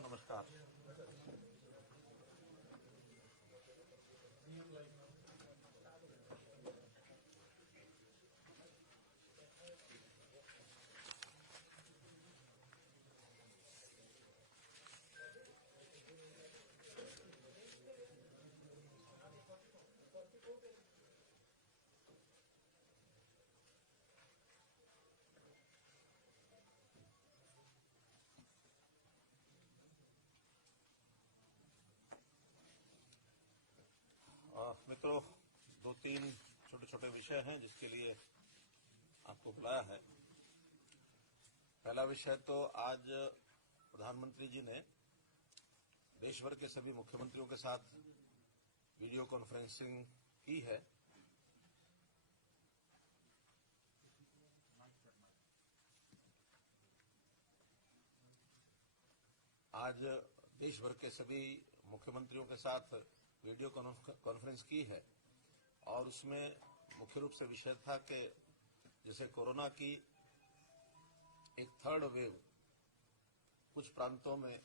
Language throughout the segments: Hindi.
साहब नमस्कार। मित्रों, दो तीन छोटे छोटे विषय हैं जिसके लिए आपको बुलाया है। पहला विषय तो आज प्रधानमंत्री जी ने देश भर के सभी मुख्यमंत्रियों के साथ वीडियो कॉन्फ्रेंसिंग की है। आज देश भर के सभी मुख्यमंत्रियों के साथ वीडियो कॉन्फ्रेंस की है और उसमें मुख्य रूप से विषय था कि जैसे कोरोना की एक थर्ड वेव कुछ प्रांतों में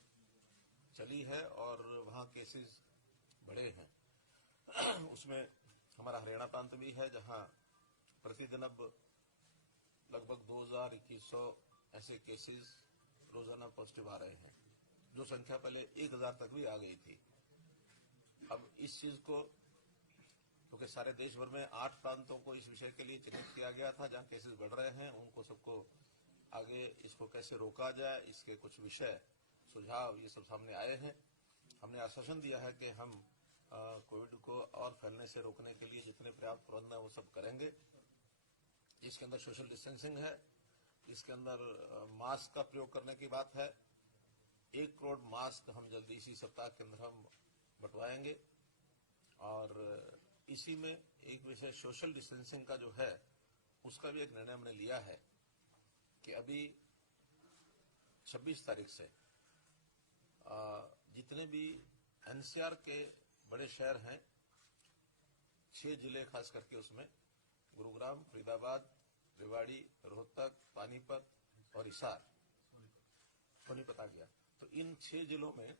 चली है और वहां केसेस बढ़े हैं। उसमें हमारा हरियाणा प्रांत भी है जहां प्रतिदिन अब लगभग 2000-2100 ऐसे केसेस रोजाना पॉजिटिव आ रहे हैं, जो संख्या पहले 1000 तक भी आ गई थी। अब इस चीज को क्योंकि सारे देश भर में 8 प्रांतों को इस विषय के लिए चिन्हित किया गया था जहां केसेस बढ़ रहे हैं, उनको सबको आगे इसको कैसे रोका जाए, इसके कुछ विषय सुझाव ये सब सामने आए हैं। हमने आश्वासन दिया है कि हम कोविड को और फैलने से रोकने के लिए जितने पर्याप्त प्रबंध है वो सब करेंगे। इसके अंदर सोशल डिस्टेंसिंग है, इसके अंदर मास्क का प्रयोग करने की बात है। 1 करोड़ मास्क हम जल्दी इसी सप्ताह के अंदर हम बंटवाएंगे और इसी में एक विषय सोशल डिस्टेंसिंग का जो है उसका भी एक निर्णय हमने लिया है कि अभी 26 तारीख से जितने भी एनसीआर के बड़े शहर हैं, 6 जिले खास करके उसमें गुरुग्राम, फरीदाबाद, रेवाड़ी, रोहतक, पानीपत और हिसार, सोनीपत आ गया। तो इन 6 जिलों में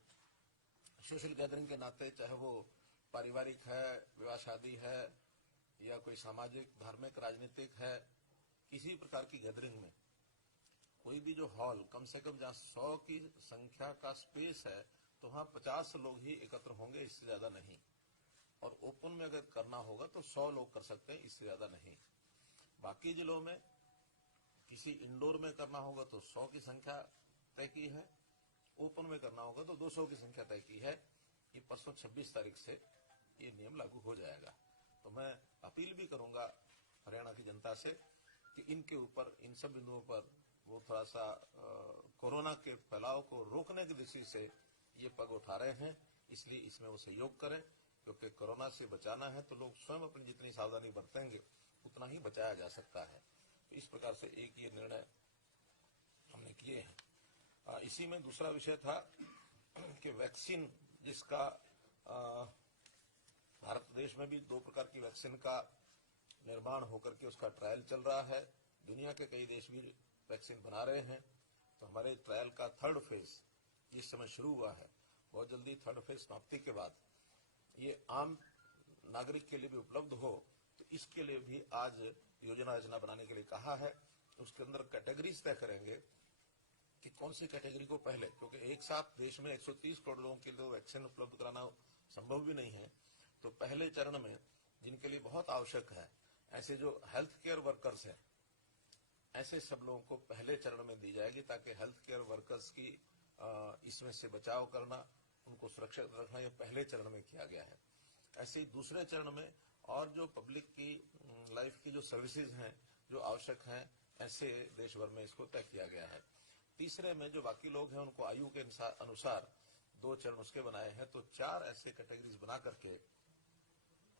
सोशल गैदरिंग के नाते, चाहे वो पारिवारिक है, विवाह शादी है या कोई सामाजिक, धार्मिक, राजनीतिक है, किसी प्रकार की गैदरिंग में कोई भी जो हॉल कम से कम जहां 100 की संख्या का स्पेस है तो वहां 50 लोग ही एकत्र होंगे, इससे ज्यादा नहीं। और ओपन में अगर करना होगा तो 100 लोग कर सकते हैं, इससे ज्यादा नहीं। बाकी जिलों में किसी इंडोर में करना होगा तो 100 की संख्या तय की है, ओपन में करना होगा तो 200 की संख्या तय की है। ये परसों 26 तारीख से ये नियम लागू हो जाएगा। तो मैं अपील भी करूंगा हरियाणा की जनता से कि इनके ऊपर, इन सब बिंदुओं पर वो थोड़ा सा कोरोना के फैलाव को रोकने की दृष्टि से ये पग उठा रहे हैं, इसलिए इसमें वो सहयोग करें। क्योंकि कोरोना से बचाना है तो लोग स्वयं अपनी जितनी सावधानी बरतेंगे उतना ही बचाया जा सकता है। तो इस प्रकार से एक ये निर्णय हमने किए हैं। इसी में दूसरा विषय था कि वैक्सीन, जिसका भारत देश में भी 2 प्रकार की वैक्सीन का निर्माण होकर के उसका ट्रायल चल रहा है। दुनिया के कई देश भी वैक्सीन बना रहे हैं। तो हमारे ट्रायल का 3rd फेज इस समय शुरू हुआ है। बहुत जल्दी 3rd फेज समाप्ति के बाद ये आम नागरिक के लिए भी उपलब्ध हो, तो इसके लिए भी आज योजना रचना बनाने के लिए कहा है। उसके अंदर कैटेगरीज तय करेंगे कि कौन सी कैटेगरी को पहले, क्योंकि एक साथ देश में 130 करोड़ लोगों के लिए वैक्सीन उपलब्ध कराना संभव भी नहीं है। तो पहले चरण में जिनके लिए बहुत आवश्यक है, ऐसे जो हेल्थ केयर वर्कर्स हैं, ऐसे सब लोगों को पहले चरण में दी जाएगी, ताकि हेल्थ केयर वर्कर्स की इसमें से बचाव करना, उनको सुरक्षित रखना, यह पहले चरण में किया गया है। ऐसे ही दूसरे चरण में और जो पब्लिक की लाइफ की जो सर्विसेज हैं, जो आवश्यक हैं, ऐसे देश भर में इसको तय किया गया है। तीसरे में जो बाकी लोग हैं उनको आयु के अनुसार 2 चरण उसके बनाए हैं। तो 4 ऐसे कैटेगरीज बना करके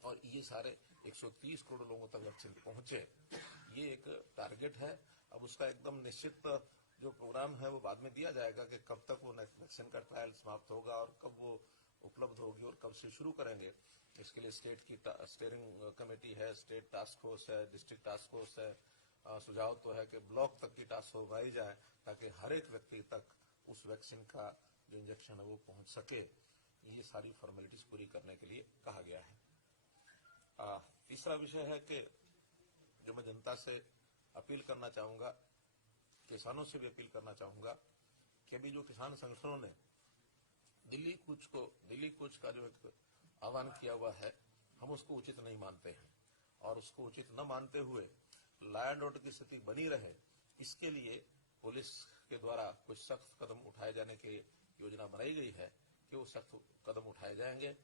और ये सारे 130 करोड़ लोगों तक वैक्सीन पहुंचे, ये एक टारगेट है। अब उसका एकदम निश्चित जो प्रोग्राम है वो बाद में दिया जाएगा कि कब तक वो वैक्सीन का ट्रायल समाप्त होगा और कब वो उपलब्ध होगी और कब से शुरू करेंगे। इसके लिए स्टेट की स्टीयरिंग कमेटी है, स्टेट टास्क फोर्स है, डिस्ट्रिक्ट टास्क फोर्स है। सुझाव तो है कि ब्लॉक तक की टास्क फोर्स बनाई जाए ताकि हर एक व्यक्ति तक उस वैक्सीन का जो इंजेक्शन है वो पहुंच सके, ये सारी फॉर्मेलिटीज पूरी करने के लिए कहा गया है। तीसरा विषय है कि जो मैं जनता से अपील करना चाहूंगा, किसानों से भी अपील करना चाहूंगा कि अभी जो किसान संगठनों ने दिल्ली कूच का जो एक आह्वान किया हुआ है, हम उसको उचित नहीं मानते हैं और उसको उचित न मानते हुए लॉ एंड ऑर्डर की स्थिति बनी रहे, इसके लिए पुलिस के द्वारा कुछ सख्त कदम उठाए जाने की योजना बनाई गई है कि वो सख्त कदम उठाए जाएंगे।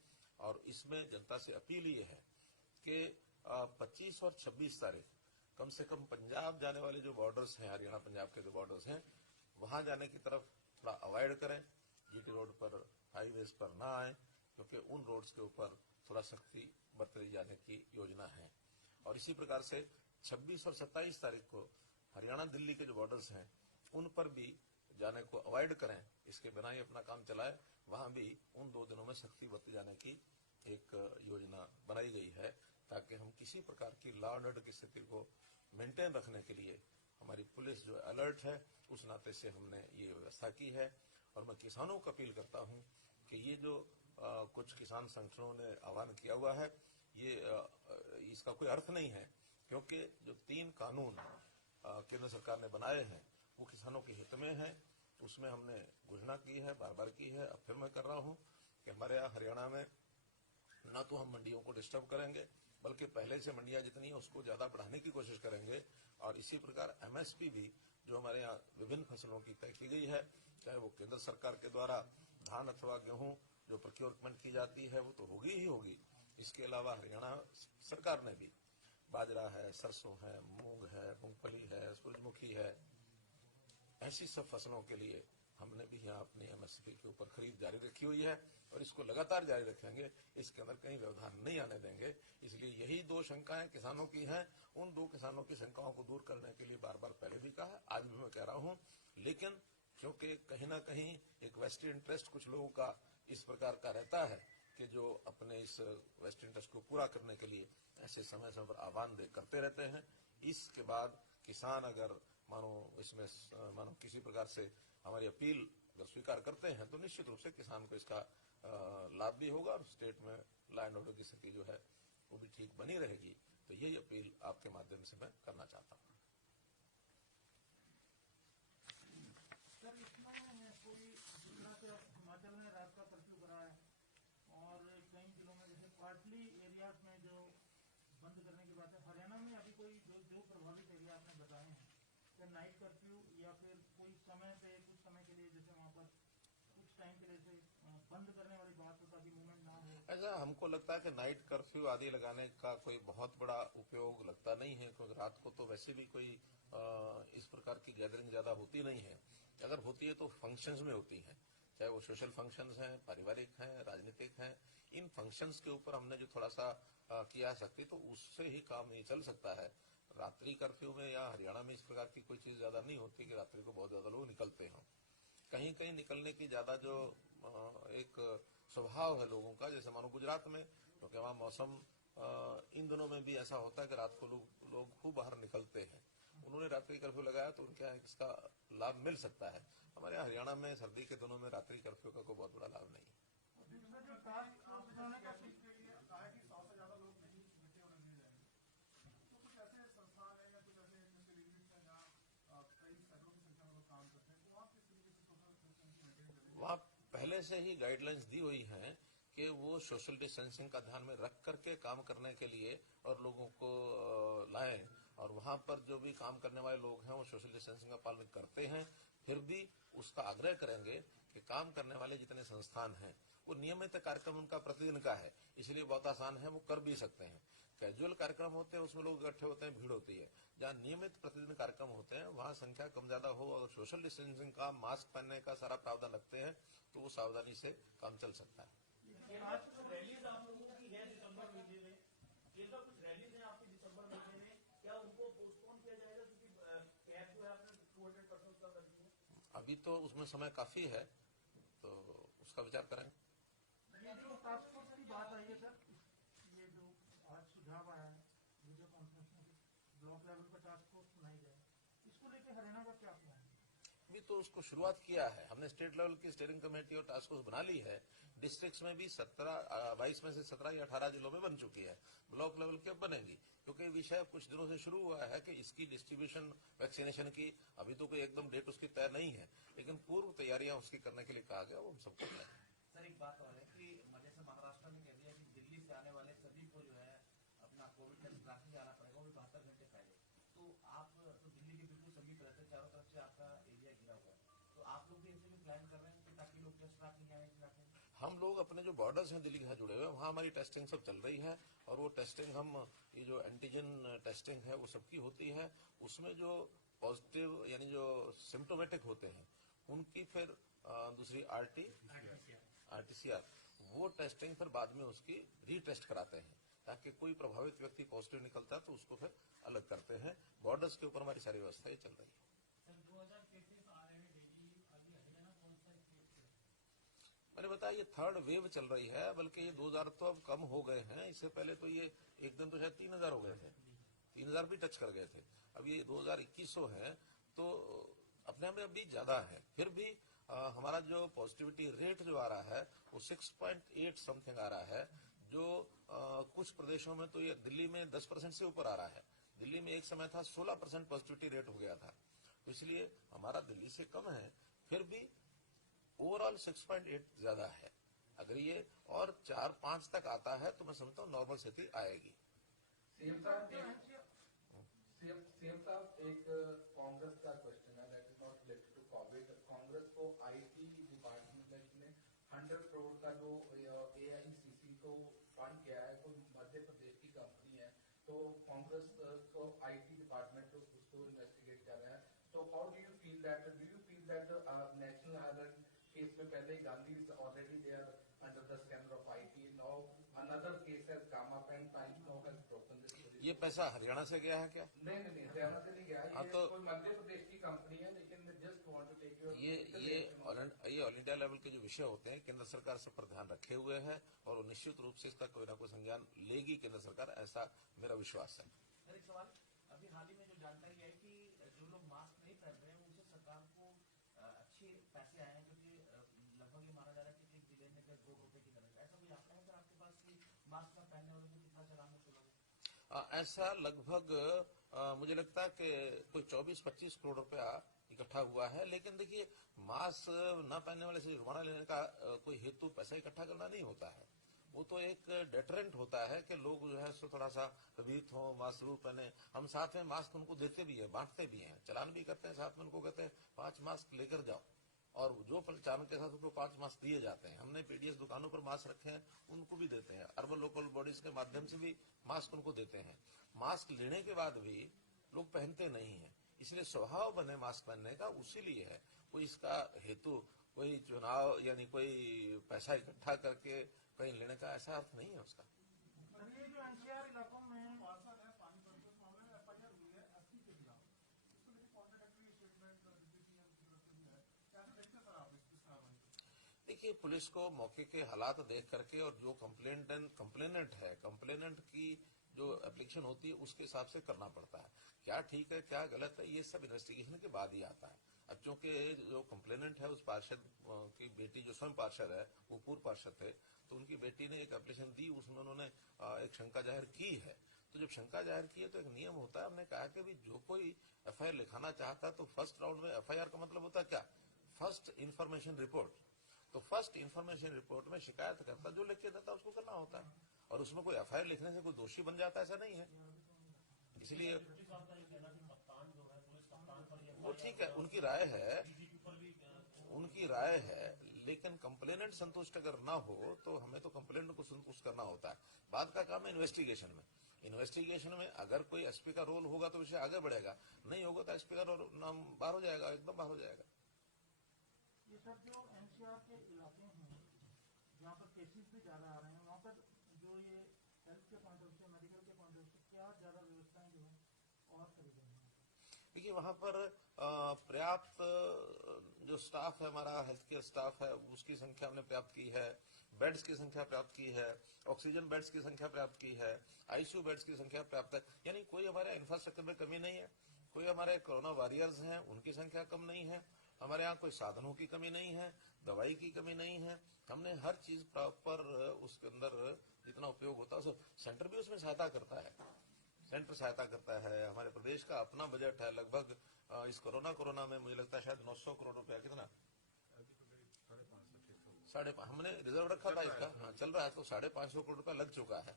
और इसमें जनता से अपील ये है कि 25 और 26 तारीख कम से कम पंजाब जाने वाले जो बॉर्डर्स हैं, हरियाणा पंजाब के जो बॉर्डर्स हैं, वहां जाने की तरफ थोड़ा अवॉइड करें। जीटी रोड पर, हाईवेज पर ना आए, क्योंकि उन रोड्स के ऊपर थोड़ा सख्ती बरती जाने की योजना है। और इसी प्रकार से 26 और 27 तारीख को हरियाणा दिल्ली के जो बॉर्डर्स हैं उन पर भी जाने को अवॉइड करें, इसके बिना ही अपना काम चलाए। वहां भी उन 2 दिनों में सख्ती बरती जाने की एक योजना बनाई गई है, ताकि हम किसी प्रकार की लॉ एंड ऑर्डर की स्थिति को मेंटेन रखने के लिए हमारी पुलिस जो अलर्ट है, उस नाते से हमने ये व्यवस्था की है। और मैं किसानों को अपील करता हूं कि ये जो कुछ किसान संगठनों ने आह्वान किया हुआ है, ये इसका कोई अर्थ नहीं है, क्योंकि जो 3 कानून केंद्र सरकार ने बनाए हैं वो किसानों के हित में है। उसमें हमने घोषणा की है, बार बार की है, अब फिर मैं कर रहा हूं कि हमारे यहाँ हरियाणा में न तो हम मंडियों को डिस्टर्ब करेंगे, बल्कि पहले से मंडियां जितनी है उसको ज्यादा बढ़ाने की कोशिश करेंगे। और इसी प्रकार एमएसपी भी जो हमारे यहाँ विभिन्न फसलों की तय की गई है, चाहे वो केंद्र सरकार के द्वारा धान अथवा गेहूं जो प्रोक्योरमेंट की जाती है वो तो होगी ही होगी। इसके अलावा हरियाणा सरकार ने भी बाजरा है, सरसों है, मूंग है, मूंगफली है, सूरजमुखी है, ऐसी सब फसलों के लिए हमने भी यहाँ अपनी एमएसपी के ऊपर खरीद जारी रखी हुई है और इसको लगातार जारी रखेंगे। इसके अंदर कहीं व्यवधान नहीं आने देंगे। इसलिए यही 2 शंकाएं किसानों की हैं। उन 2 किसानों की शंकाओं को दूर करने के लिए बार बार पहले भी कहा, आज भी मैं कह रहा हूं। लेकिन क्योंकि कहीं ना कहीं एक वेस्टेड इंटरेस्ट कुछ लोगों का इस प्रकार का रहता है कि जो अपने इस वेस्टेड इंटरेस्ट को पूरा करने के लिए ऐसे समय समय पर आह्वान करते रहते हैं। इसके बाद किसान अगर मानो किसी प्रकार से हमारी अपील अगर स्वीकार करते हैं तो निश्चित रूप से किसान को इसका लाभ भी होगा और स्टेट में लॉ एंड ऑर्डर की स्थिति जो है वो भी ठीक बनी रहेगी। तो यही अपील आपके माध्यम से मैं करना चाहता हूँ। सर, इसमें कोई जिला से हिमाचल में रात का कर्फ्यू करा है और कई जिलों में जैसे पार्टली एरियाज में जो बंद करने की बात है, हरियाणा में अभी कोई जो प्रभावित एरिया आपने बताए हैं, नाइट कर्फ्यू या फिर कोई समय पे कुछ समय के लिए जैसे वहां पर कुछ टाइम के लिए बंद करने वाली बात हो ताकि मूवमेंट ना हो? ऐसा हमको लगता है कि नाइट कर्फ्यू आदि लगाने का कोई बहुत बड़ा उपयोग लगता नहीं है, क्योंकि रात को तो वैसे भी कोई इस प्रकार की गैदरिंग ज्यादा होती नहीं है। अगर होती है तो फंक्शंस में होती है, चाहे वो सोशल फंक्शंस हैं, पारिवारिक हैं, राजनीतिक हैं। इन फंक्शंस के ऊपर हमने जो थोड़ा सा किया सकती तो उससे ही काम नहीं चल सकता है। रात्रि कर्फ्यू में या हरियाणा में इस प्रकार की कोई चीज ज्यादा नहीं होती कि रात्रि को बहुत ज्यादा लोग निकलते हों। कहीं कहीं निकलने की ज्यादा जो एक स्वभाव है लोगों का, जैसे मानो गुजरात में, क्योंकि वहां मौसम इन दिनों में भी ऐसा होता है कि रात को लोग खूब बाहर निकलते हैं। उन्होंने रात्रि कर्फ्यू लगाया तो उनके इसका लाभ मिल सकता है। हमारे यहाँ हरियाणा में सर्दी के दिनों में रात्रि कर्फ्यू का कोई बहुत बड़ा लाभ नहीं है। वहाँ पहले से ही गाइडलाइंस दी हुई हैं कि वो सोशल डिस्टेंसिंग का ध्यान में रख करके काम करने के लिए और लोगों को लाएं। और वहां पर जो भी काम करने वाले लोग हैं वो सोशल डिस्टेंसिंग का पालन करते हैं, फिर भी उसका आग्रह करेंगे कि काम करने वाले जितने संस्थान हैं वो नियमित कार्यक्रम उनका प्रतिदिन का है, इसलिए बहुत आसान है, वो कर भी सकते हैं। कैजुअल कार्यक्रम होते हैं उसमें लोग इकट्ठे होते हैं, भीड़ होती है। जहाँ नियमित प्रतिदिन कार्यक्रम होते हैं वहां संख्या कम ज्यादा हो और सोशल डिस्टेंसिंग का, मास्क पहनने का सारा प्रावधान रखते हैं तो वो सावधानी से काम चल सकता है। रैलीज आप लोगों की है दिसंबर महीने में, कुछ रैलीज है आपकी दिसंबर महीने में, क्या उनको पोस्टपोन किया जाएगा क्योंकि कैब जो है आपने 200% कर रखी है? अभी तो उसमें समय काफी है, तो उसका विचार करें। ये जो टास्क फोर्स की बात आई है सर, ये जो आज सुझाव आया है वीडियो कॉन्फ्रेंस में ब्लॉक लेवल पर टास्क फोर्स बनाई जाए, इसको लेकर हरियाणा का क्या प्लान है? अभी तो उसको शुरुआत किया है हमने। स्टेट लेवल की स्टीयरिंग कमेटी और टास्क फोर्स बना ली है। डिस्ट्रिक्ट्स में भी 22 में से 17 या 18 जिलों में बन चुकी है। ब्लॉक लेवल की अब बनेगी, क्योंकि विषय कुछ दिनों से शुरू हुआ है कि इसकी डिस्ट्रीब्यूशन वैक्सीनेशन की अभी तो कोई एकदम डेट उसकी तय नहीं है, लेकिन पूर्व तैयारियां उसकी करने के लिए कहा गया, वो हम सबको तय है। सर एक बात और है कि जैसे महाराष्ट्र में कह दिया कि दिल्ली से आने वाले सभी को जो है अपना कोविड टेस्ट करा के जाना पड़ेगा, वो भी 72 घंटे पहले। तो आप तो दिल्ली के बिल्कुल सभी तरह से चारों तरफ से आपका एरिया घिरा हुआ है, तो आप लोग भी ऐसे भी प्लान कर रहे हैं कि ताकि लोग टेस्ट करा के जाए इस इलाके में? हम लोग अपने जो बॉर्डर्स हैं दिल्ली के साथ जुड़े हुए हैं, वहाँ हमारी टेस्टिंग सब चल रही है, और वो टेस्टिंग हम ये जो एंटीजन टेस्टिंग है वो सबकी होती है। उसमें जो पॉजिटिव यानी जो सिम्टोमेटिक होते हैं उनकी फिर दूसरी आरटीसीआर वो टेस्टिंग फिर बाद में उसकी रीटेस्ट कराते हैं, ताकि कोई प्रभावित व्यक्ति पॉजिटिव निकलता है तो उसको फिर अलग करते हैं। बॉर्डर्स के ऊपर हमारी सारी व्यवस्थाएं चल रही है। मैंने बताया ये थर्ड वेव चल रही है, बल्कि ये 2000 तो अब कम हो गए हैं। इससे पहले तो ये एक दिन तो शायद 3000 हो गए थे, 3000 भी टच कर गए थे। अब ये 2200 है, तो अपने आप में अभी ज्यादा है। फिर भी हमारा जो पॉजिटिविटी रेट जो आ रहा है वो 6.8 समथिंग आ रहा है, जो कुछ प्रदेशों में तो ये दिल्ली में 10% से ऊपर आ रहा है। दिल्ली में एक समय था 16% पॉजिटिविटी रेट हो गया था, तो इसलिए हमारा दिल्ली से कम है, फिर भी ओवरऑल 6.8 ज्यादा है। अगर ये और 4-5 तक आता है तो मैं समझता हूँ नॉर्मल स्थिति आएगी। सीएम साहब एक कांग्रेस का क्वेश्चन है that is not related to Covid. Congress को आईटी डिपार्टमेंट में 100 करोड़ का जो एआईसीसी को फंड किया है, वो मध्य प्रदेश की कंपनी है, तो कांग्रेस को आईटी डिपार्टमेंट उसको इन्वेस्टिगेट कर रहा है। तो how do you feel that national iron case में पहले Gandhi is already there under the scanner of IT, now another case has come up and time now has broken this. ये पैसा हरियाणा से गया है क्या? नहीं हरियाणा से नहीं गया, ये तो कोई मध्य प्रदेश की कंपनी है, लेकिन just want to take your ये ऑल इंडिया लेवल के जो विषय होते हैं केंद्र सरकार सब पर ध्यान रखे हुए है, और वो निश्चित रूप से इसका कोई ना कोई संज्ञान लेगी केंद्र सरकार, ऐसा मेरा विश्वास है। सर एक सवाल, अभी हाल ही में जो जानकारी है कि जो लोग मास्क नहीं पहन रहे हैं उनसे सरकार को अच्छे पैसे आए हैं, क्योंकि लगभग ये माना जा रहा है कि एक जिले में 10 रुपए की दर। ऐसा कोई आंकड़ा है सर आपके पास कि मास्क न पहनने वालों को कितना चालान वसूला? ऐसा लगभग मुझे लगता है कि कोई 24-25 करोड़ रुपया इकट्ठा हुआ है। लेकिन देखिए, मास्क न पहनने वाले से जुर्माना लेने का कोई हेतु पैसा इकट्ठा करना नहीं होता है। वो तो एक डेटरेंट होता है कि लोग जो है सो थोड़ा सा भयभीत हो, मास्क जरूर पहने। हम साथ में मास्क उनको देते भी है, बांटते भी हैं, चलान भी करते हैं, साथ में उनको कहते हैं 5 मास्क लेकर जाओ, और जो चालन के साथ उनको 5 मास्क दिए जाते हैं। हमने पीडीएस दुकानों पर मास्क रखे हैं, उनको भी देते हैं। अर्बन लोकल बॉडीज के माध्यम से भी मास्क उनको देते हैं। मास्क लेने के बाद भी लोग पहनते नहीं है, इसलिए स्वभाव बने मास्क पहनने का, उसीलिए है। कोई इसका हेतु कोई चुनाव यानी कोई पैसा इकट्ठा करके कहीं लेने का ऐसा अर्थ नहीं है उसका। ये जो एनसीआर इलाकों में देखिए, पुलिस को मौके के हालात देख करके और जो कंप्लेनेंट की जो एप्लीकेशन होती है उसके हिसाब से करना पड़ता है। क्या ठीक है क्या गलत है, ये सब इन्वेस्टिगेशन के बाद ही आता है। अब चूंकि जो कंप्लेनेंट है उस पार्षद की बेटी जो स्वयं पार्षद है, वो पूर्व पार्षद थे, तो उनकी बेटी ने एक एप्लीकेशन दी, उसमें उन्होंने एक शंका जाहिर की है। तो जब शंका जाहिर की है तो एक नियम होता है, हमने कहा कि भी जो कोई एफआईआर लिखाना चाहता है तो फर्स्ट राउंड में एफआईआर का मतलब होता है क्या, फर्स्ट इन्फॉर्मेशन रिपोर्ट। तो फर्स्ट इन्फॉर्मेशन रिपोर्ट में शिकायत करता जो लिख के देता उसको करना होता है, और उसमें कोई एफआईआर लिखने से कोई दोषी बन जाता ऐसा नहीं है। इसलिए वो ठीक है, उनकी राय है, लेकिन कंप्लेनेंट संतुष्ट अगर ना हो तो हमें तो कंप्लेनेंट को संतुष्ट करना होता है। बाद का काम है इन्वेस्टिगेशन में अगर कोई एसपी का रोल होगा तो विषय आगे बढ़ेगा, नहीं होगा तो एसपी का रोल नाम बाहर हो जाएगा, एकदम बाहर हो जाएगा। ये सर जो एनसीआर के इलाके हैं जहाँ पर केसेस भी ज्यादा आ रहे हैं, वहाँ पर जो ये हेल्थ के पॉइंट ऑफ से, मेडिकल के पॉइंट ऑफ से क्या ज्यादा व्यवस्थाएं जो है और करी जाएंगी? देखिए, वहाँ पर पर्याप्त जो स्टाफ है, हमारा हेल्थ केयर स्टाफ है, उसकी संख्या हमने प्राप्त की है, बेड्स की संख्या प्राप्त की है, ऑक्सीजन बेड्स की संख्या प्राप्त की है, आईसीयू बेड्स की संख्या प्राप्त है। यानी कोई हमारे इंफ्रास्ट्रक्चर में कमी नहीं है। कोई हमारे कोरोना वॉरियर्स हैं उनकी संख्या कम नहीं है। हमारे यहाँ कोई साधनों की कमी नहीं है, दवाई की कमी नहीं है। हमने हर चीज प्रॉपर उसके अंदर जितना उपयोग होता है सेंटर भी उसमें सहायता करता है। सेंटर सहायता करता है। हमारे प्रदेश का अपना बजट है लगभग इस कोरोना में मुझे लगता है शायद 900 करोड़ रुपया, कितना 550 हमने रिजर्व रखा था इसका। हाँ, चल रहा है तो 550 करोड़ रुपया लग चुका है।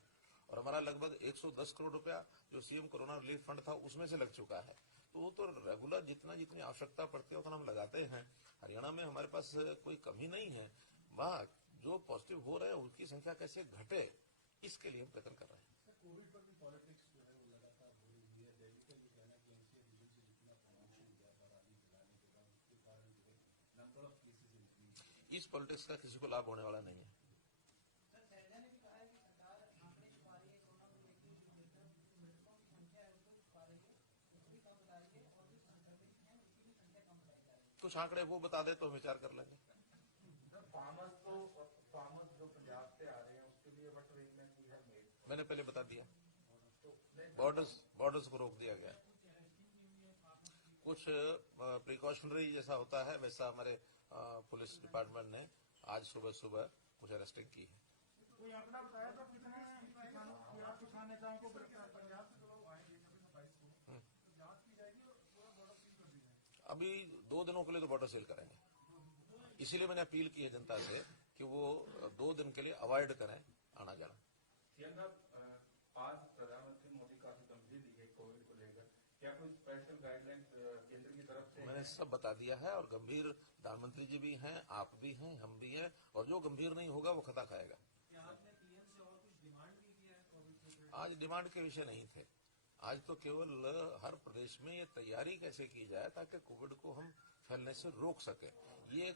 और हमारा लगभग 110 करोड़ रुपया जो सीएम कोरोना रिलीफ फंड था उसमें से लग चुका है। तो वो तो रेगुलर जितनी आवश्यकता पड़ती है उतना हम लगाते हैं। हरियाणा में हमारे पास कोई कमी नहीं है। वहाँ जो पॉजिटिव हो रहे हैं उनकी संख्या कैसे घटे इसके लिए हम प्रयत्न कर रहे हैं। कोविड पर भी पॉलिटिक्स जो है वो लगातार हो रही है। दिल्ली का ये कहना कि एनसीआर रीजन से जितना प्रमोशन दिया था राली दिलाने के बाद उसके कारण जो है नंबर ऑफ केसेस इंक्रीज। इस पॉलिटिक्स का किसी को लाभ होने वाला नहीं है। सर शैलजा ने भी कहा है कि सरकार आंकड़े छुपा रही है कोरोना को लेकर, जो मृतकों की संख्या है उसको छुपा रही है, उसको भी कम बता रही है, और जो संक्रमित हैं उसकी भी संख्या कम बताई जा रही है। कुछ आंकड़े वो बता दे तो हम विचार कर लेंगे। फार्मर्स जो पंजाब से आ रहे हैं उसके लिए what arrangement we have made. मैंने पहले बता दिया, बॉर्डर्स को रोक दिया गया। कुछ प्रिकॉशनरी जैसा होता है वैसा हमारे पुलिस डिपार्टमेंट ने आज सुबह कुछ अरेस्टिंग की है। कोई आंकड़ा बताया था कितने किसान नेताओं को गिरफ्तार? पंजाब से लोग आएंगे 22 को, जांच की जाएगी और पूरा बॉर्डर सील कर दी जाएगी। अभी 2 दिनों के लिए तो बॉर्डर सील करेंगे। इसीलिए मैंने अपील की है जनता से कि वो 2 दिन के लिए अवॉइड करें आना जाना। आज प्रधानमंत्री मोदी काफी गंभीर दिखे कोविड को लेकर, क्या कोई स्पेशल गाइडलाइंस केंद्र की तरफ से? मैंने सब बता दिया है और गंभीर प्रधानमंत्री जी भी हैं, आप भी हैं, हम भी हैं, और जो गंभीर नहीं होगा वो खता खाएगा। क्या आपने पीएम से और कुछ डिमांड भी किया है कोविड के? आज डिमांड के विषय नहीं थे। आज तो केवल हर प्रदेश में ये तैयारी कैसे की जाए ताकि कोविड को हम फैलने से रोक सके। ये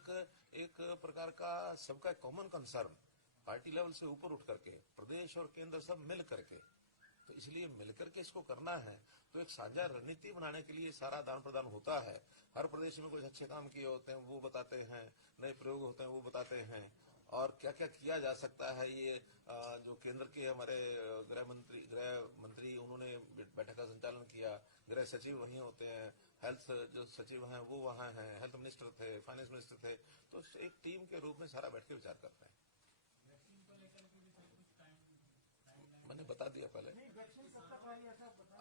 एक प्रकार का सबका कॉमन कंसर्न, पार्टी लेवल से ऊपर उठ करके प्रदेश और केंद्र सब मिल करके, तो इसलिए मिलकर के इसको करना है। तो एक साझा रणनीति बनाने के लिए सारा आदान प्रदान होता है। हर प्रदेश में कुछ अच्छे काम किए होते हैं वो बताते हैं, नए प्रयोग होते हैं वो बताते हैं, और क्या क्या किया जा सकता है। ये जो केंद्र के हमारे गृह मंत्री उन्होंने बैठक का संचालन किया, गृह सचिव वहीं होते हैं, हेल्थ जो सचिव हैं वो वहां हैं, हेल्थ मिनिस्टर थे, फाइनेंस मिनिस्टर थे, तो एक टीम के रूप में सारा बैठ के विचार करते हैं। मैंने बता दिया पहले।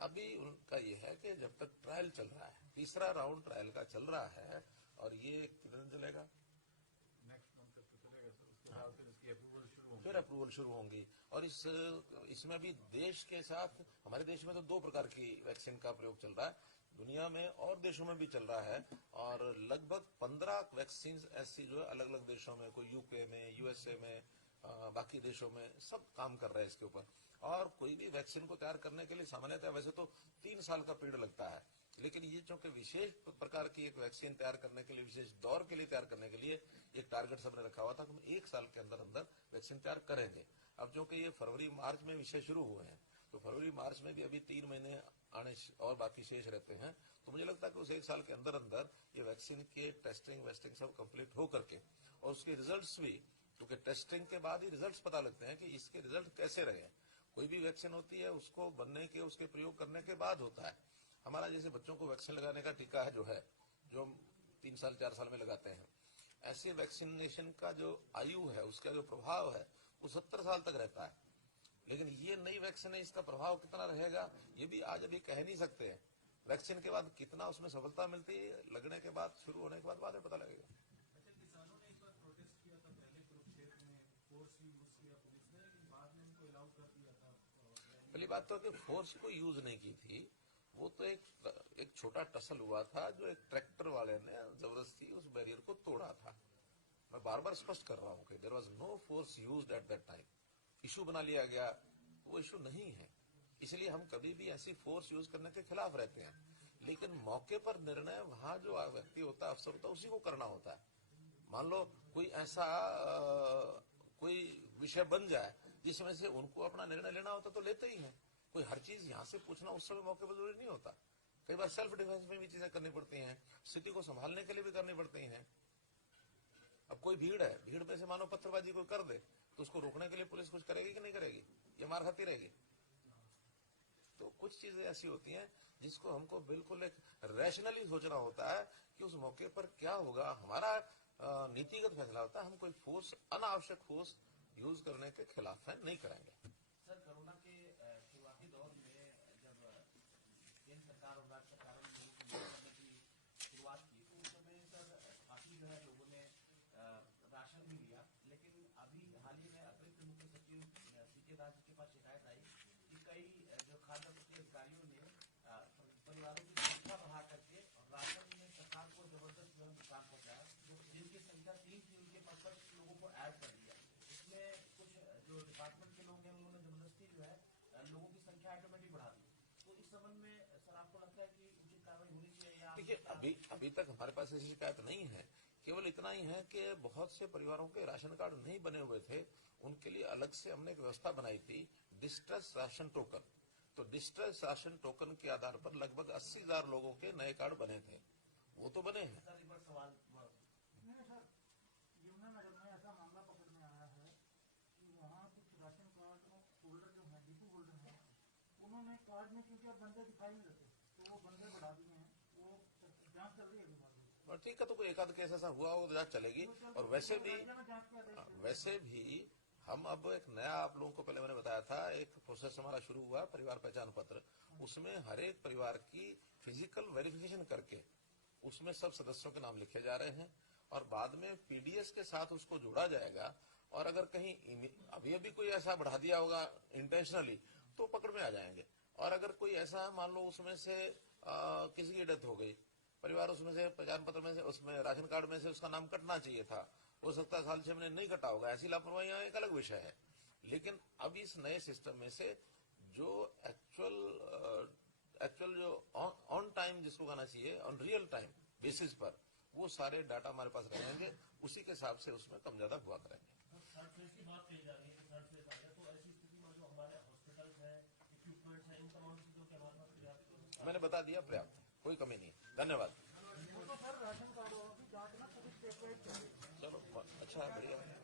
अभी उनका ये है कि जब तक ट्रायल चल रहा है, 3रा राउंड ट्रायल का चल रहा है, और ये कितने दिन चलेगा? नेक्स्ट मंथ तक तो चलेगा सर, उसके बाद फिर इसकी अप्रूवल शुरू होगी। फिर अप्रूवल शुरू होंगी। और इसमें भी देश के साथ, हमारे देश में तो 2 प्रकार की वैक्सीन का प्रयोग चल रहा है, दुनिया में और देशों में भी चल रहा है, और लगभग 15 वैक्सीन ऐसी जो है अलग अलग देशों में, कोई यूके में, यूएसए में, बाकी देशों में सब काम कर रहे हैं इसके ऊपर। और कोई भी वैक्सीन को तैयार करने के लिए सामान्यतः वैसे तो 3 साल का पीरियड लगता है, लेकिन ये चूंकि विशेष प्रकार की एक वैक्सीन तैयार करने के लिए, विशेष दौर के लिए तैयार करने के लिए एक टारगेट सबने रखा हुआ था कि हम 1 साल के अंदर अंदर वैक्सीन तैयार करेंगे। अब चूंकि ये फरवरी मार्च में विषय शुरू हुए हैं, तो फरवरी मार्च में भी अभी 3 महीने आने और बाकी शेष रहते हैं, तो मुझे लगता है कि उस 1 साल के अंदर अंदर ये वैक्सीन के टेस्टिंग वेस्टिंग सब कंप्लीट हो करके, और उसके रिजल्ट्स भी, क्योंकि टेस्टिंग के बाद ही रिजल्ट्स पता लगते हैं कि इसके रिजल्ट कैसे रहे। कोई भी वैक्सीन होती है उसको बनने के, उसके प्रयोग करने के बाद होता है। हमारा जैसे बच्चों को वैक्सीन लगाने का टीका है जो हम 3 साल 4 साल में लगाते हैं, ऐसे वैक्सीनेशन का जो आयु है, उसका जो प्रभाव है वो 70 साल तक रहता है। लेकिन ये नई वैक्सीन है, इसका प्रभाव कितना रहेगा ये भी आज अभी कह नहीं सकते हैं। वैक्सीन के बाद कितना उसमें सफलता मिलती है, लगने के बाद, शुरू होने के बाद में पता लगेगा। अच्छा, किसानों ने इस बार प्रोटेस्ट किया था, पहले कुरुक्षेत्र में फोर्स यूज किया पुलिस ने, लेकिन बाद में उनको अलाउ कर दिया था। पहली बात तो कि फोर्स को यूज नहीं की थी, वो तो एक छोटा टसल हुआ था जो एक ट्रैक्टर वाले ने जबरदस्ती उस बैरियर को तोड़ा था। मैं बार बार स्पष्ट कर रहा हूँ कि there was no force used at that time. Issue बना लिया गया, वो इशू नहीं है, इसलिए हम कभी भी ऐसी फोर्स यूज करने के खिलाफ रहते हैं। लेकिन मौके पर निर्णय वहां जो व्यक्ति होता है, अफसर होता है, उसी को करना होता है। मान लो कोई ऐसा कोई विषय बन जाए जिसमें से उनको अपना निर्णय लेना होता तो लेते ही हैं। कोई हर चीज यहाँ से पूछना उस समय मौके पर जरूरी नहीं होता। कई बार सेल्फ डिफेंस में भी चीजें करनी पड़ती हैं, स्थिति को संभालने के लिए भी करनी पड़ती हैं। अब कोई भीड़ है, भीड़ में से मानो पत्थरबाजी कोई कर दे तो उसको रोकने के लिए पुलिस कुछ करेगी कि नहीं करेगी? ये मार खाती रहेगी। तो कुछ चीजें ऐसी होती हैं जिसको हमको बिल्कुल एक रैशनली सोचना होता है कि उस मौके पर क्या होगा। हमारा नीतिगत फैसला होता है, हम कोई फोर्स, अनावश्यक फोर्स यूज करने के खिलाफ है, नहीं करेंगे। सर, कोरोना के शुरुआती दौर में जब केंद्र सरकार और राज्य सरकारों ने लोगों को मदद करने की शुरुआत की, तो उस समय सर काफी जो है लोगों ने राशन भी लिया, लेकिन अभी हाल ही में अतिरिक्त मुख्य सचिव सीके दास जी के पास शिकायत आई कि कई जो खाद्य आपूर्ति अधिकारियों ने परिवारों की संख्या बढ़ा करके राशन में सरकार को जबरदस्त जो है नुकसान पहुंचाया, जिनकी संख्या 3 थी उनके 5 लोगों को ऐड कर दिया। इसमें कुछ जो डिपार्टमेंट के लोग हैं उन्होंने जबरदस्ती जो है लोगों की संख्या ऑटोमेटिक बढ़ा दी। तो इस संबंध में सर आपको लगता है कि उचित कार्रवाई होनी चाहिए या? देखिए, अभी तक हमारे पास ऐसी शिकायत नहीं है। केवल इतना ही है कि बहुत से परिवारों के राशन कार्ड नहीं बने हुए थे, उनके लिए अलग से हमने एक व्यवस्था बनाई थी, डिस्ट्रेस राशन टोकन। तो डिस्ट्रेस राशन टोकन के आधार पर लगभग 80,000 लोगों के नए कार्ड बने थे, वो तो बने हैं। सर एक बार सवाल नहीं सर, यमुनानगर में ऐसा मामला पकड़ में आया है कि वहाँ कुछ राशन कार्ड होल्डर जो है, डिपो होल्डर है, उन्होंने कार्ड में क्योंकि अब बंदे दिखाई नहीं देते, तो वो बंदे बढ़ा दिए हैं। वो जांच चल रही है विभाग में। और ठीक है, तो कोई एक आध केस ऐसा हुआ हो तो जांच चलेगी। और वैसे भी हम अब एक नया, आप लोगों को पहले मैंने बताया था, एक प्रोसेस हमारा शुरू हुआ, परिवार पहचान पत्र। उसमें हर एक परिवार की फिजिकल वेरिफिकेशन करके उसमें सब सदस्यों के नाम लिखे जा रहे हैं और बाद में पीडीएस के साथ उसको जोड़ा जाएगा। और अगर कहीं अभी कोई ऐसा बढ़ा दिया होगा इंटेंशनली तो पकड़ में आ जाएंगे। और अगर कोई ऐसा मान लो उसमें से किसी की डेथ हो गई, परिवार उसमें से पहचान पत्र में से, उसमें राशन कार्ड में से उसका नाम कटना चाहिए था, हो सकता है साल 6 महीने नहीं कटा होगा, ऐसी लापरवाही एक अलग विषय है। लेकिन अब इस नए सिस्टम में से जो एक्चुअल जो ऑन टाइम जिसको कहना चाहिए, ऑन रियल टाइम बेसिस पर वो सारे डाटा हमारे पास रहेंगे, उसी के हिसाब से उसमें कम ज्यादा हुआ करेंगे। थर्ड फेज की बात कही जा रही है कि थर्ड फेज आ गया, तो ऐसी स्थिति में जो हमारे हॉस्पिटल्स हैं, इक्विपमेंट्स हैं, इन तमाम चीजों के हमारे पास पर्याप्त, मैंने बता दिया, पर्याप्त है, कोई कमी नहीं। धन्यवाद। तो सर राशन कार्ड की जांच ना पुलिस स्टेट वाइज चल रही है। चलो अच्छा है, बढ़िया है।